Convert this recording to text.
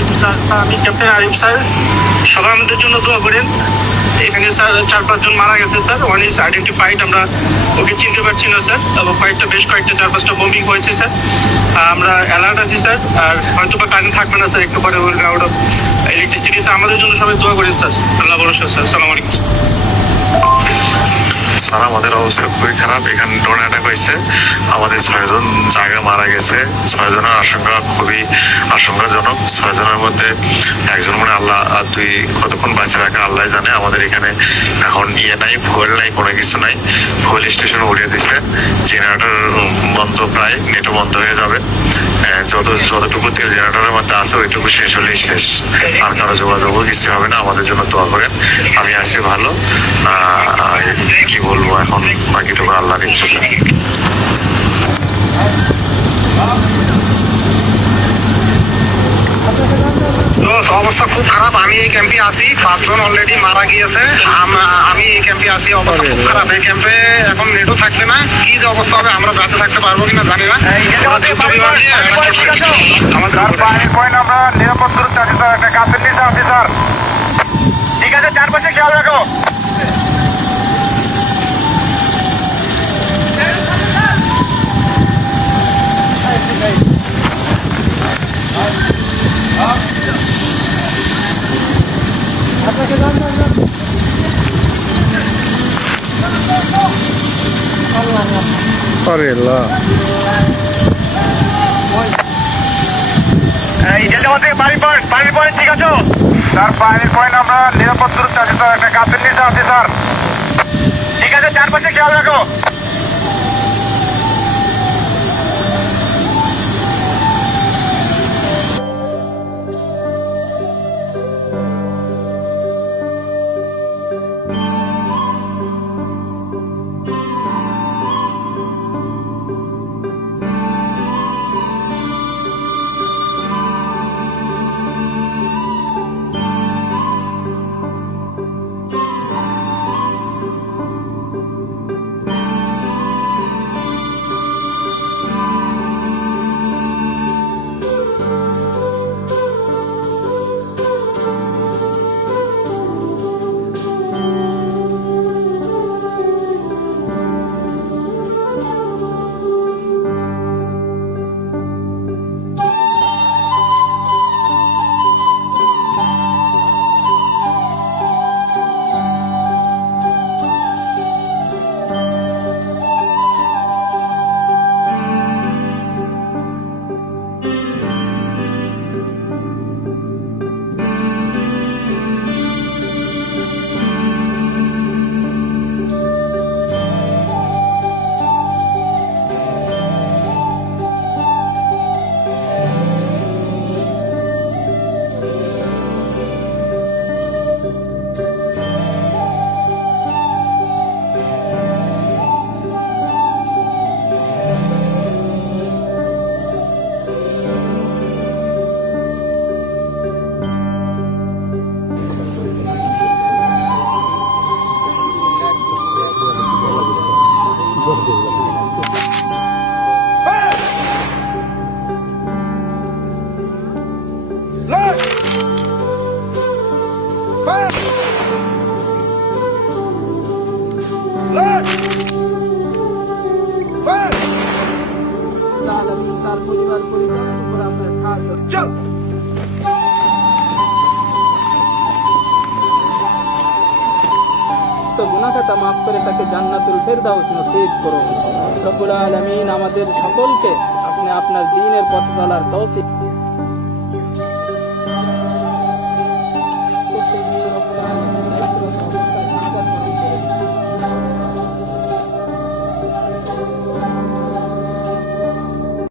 আমি captain Arif sir. সবাই আমাদের জন্য দোয়া করেন। এখানে স্যার, চার পাঁচজন মারা গেছে, স্যার। ওয়ান ইজ আইডেন্টিফাইড আমরা ওকে চিনতে পারছি না, স্যার। এবং কয়েকটা, বেশ কয়েকটা, চার, পাঁচটা বোমিং হয়েছে, স্যার। আমরা অ্যালার্ট আছি, স্যার। আর হয়তো বা কারেন্ট থাকবে না, স্যার, একটু পরে will out of electricity sir. আমাদের জন্য সবাই দোয়া করেন, স্যার। আল্লাহ ভরসা, স্যার। সালাম আলাইকুম স্যার আমাদের অবস্থা খুবই খারাপ। এখানে ড্রোন অ্যাটাক হয়েছে। আমাদের ছয়জন জায়গা মারা গেছে। ছয়জনের আশঙ্কা খুবই আশঙ্কাজনক। ছয়জনের মধ্যে একজন মনে আল্লাহ তুই কতক্ষণ বাঁচে রাখা আল্লাহ জানে। আমাদের এখানে এখন ইয়ে নাই ফুয়েল নাই, কোনো কিছু নাই। ফুয়েল স্টেশন উড়িয়ে দিছে। জেনারেটর বন্ধ প্রায় নেটও বন্ধ হয়ে যাবে। যত যতটুকু তেল জেনারেটরের মধ্যে আছে, ওইটুকু শেষ হলেই শেষ। আর কারও যোগাযোগও কিছু হবে না, আমাদের জন্য দোয়া করেন। আমি আছি ভালো। কি বলব এখন? বাকিটুকু আল্লাহর ইচ্ছা, স্যার। অবস্থা খুব খারাপ আমি এই ক্যাম্পে আছি পাঁচজন অলরেডি মারা গিয়েছে। আমি এই ক্যাম্পে আছি অবস্থা খুব খারাপ। এই ক্যাম্পে এখন নেটও থাকবে না। কি যে অবস্থা হবে আমরা বেঁচে থাকতে পারব কিনা জানি না। যুদ্ধ বিমান দিয়ে আমাদের উপরে। পয়েন্ট আমরা নিরাপদ দূরত্বে আছি স্যার একটা গাছের নিচে আছি স্যার ঠিক আছে চারপাশে খেয়াল রাখো আরে আল্লাহ এই আমাদের পানি পয়েন্ট পানি পয়েন্ট ঠিক আছে? স্যার পানি পয়েন্ট আমরা নিরাপদ দূরত্বে আছি স্যার। একটা গাছের নিচে আছি স্যার। ঠিক আছে চারপাশে খেয়াল রাখো। তার পরিবার পরিবারের উপর আপনার খাস তো গুনাহটা মাফ করে তাকে জান্নাতুল ফেরদাউস নসিব করুন রব্বুল আলামিন আমাদের সকলকে আপনি আপনার দ্বীনের পথ চলার তৌফিক